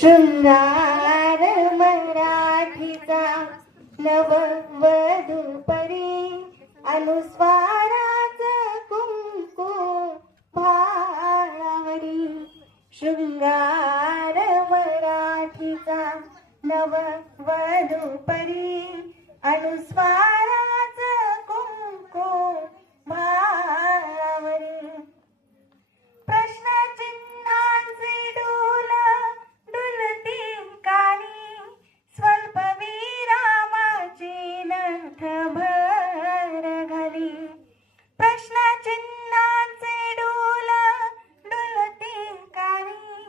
शृंगार मराठीचा नववधू परी अनुस्वाराच कुंकू भाळावरी. शृंगार मराठीचा नववधू परी अनुस्वाराच कुंकू भाळावरी. प्रश्नचिन्हांचे डोल डुलती कानी स्वल्प विरामाची नथ भर घाली. प्रश्नचिन्हांचे डोल डुलती कानी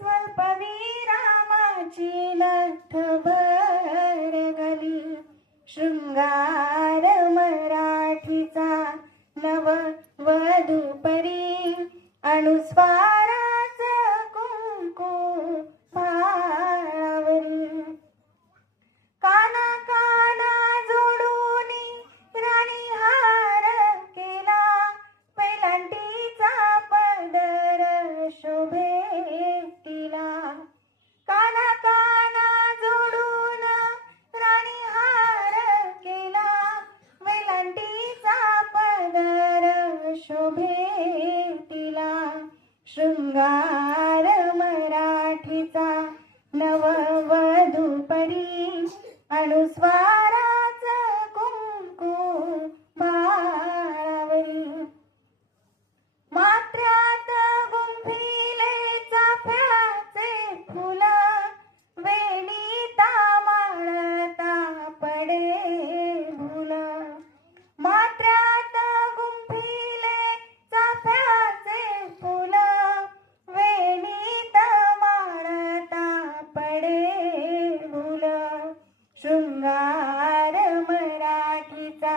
स्वल्प विरामाची नथ भर घाली. शृंगार मराठीचा नववधू परी अनुस्वाराच कुंकू भाळावरी. काना काना जोडून राणी हार केला पैलंटीचा पदर शोभेतीला. काना काना जोडून राणी हार केला वेलांटीचा पदर शोभेतीला. शृंगार मराठीचा नववधू परी अनुस्वाराच कुंकू भाळावरी. मात्र्यात गुंफिले चाफ्याचे फुल वेणीता माळता पडे भुल. मात्र्यात गुंफिले चाफ्याचे फुल वेणीता माळता पडे भुल. शृंगार मराठीचा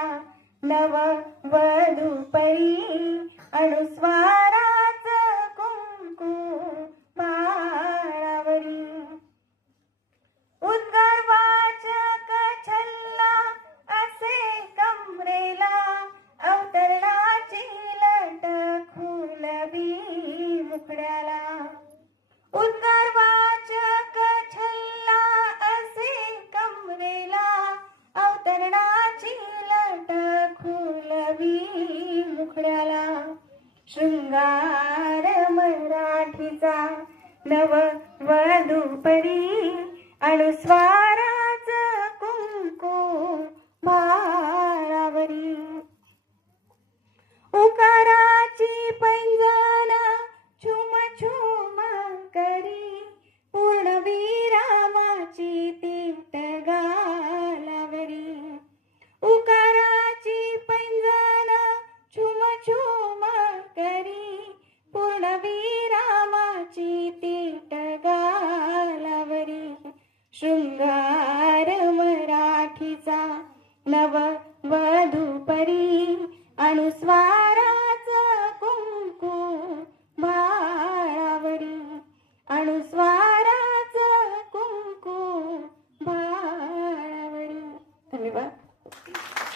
नववधू परी अनुस्वाराच कुंकू भाळावरी. उद्गार वाचक छल्ला असे कमरेला अवतरणाची लट खुलवी मुखड्याला. उद्गार वाचक छल्ला असे कमरेला अवतरणाची लट खुलवी मुखड्याला. शृंगार मराठीचा नववधू परी अनुस्वाराच कुंकू भाळावरी. उकाराची पैंजण छुम छुम करी पूर्ण विरामाची तीट गालावरी. उकाराची पैंजण छुम छुम करी पूर्ण विरामाची तीट गालावरी. शृंगार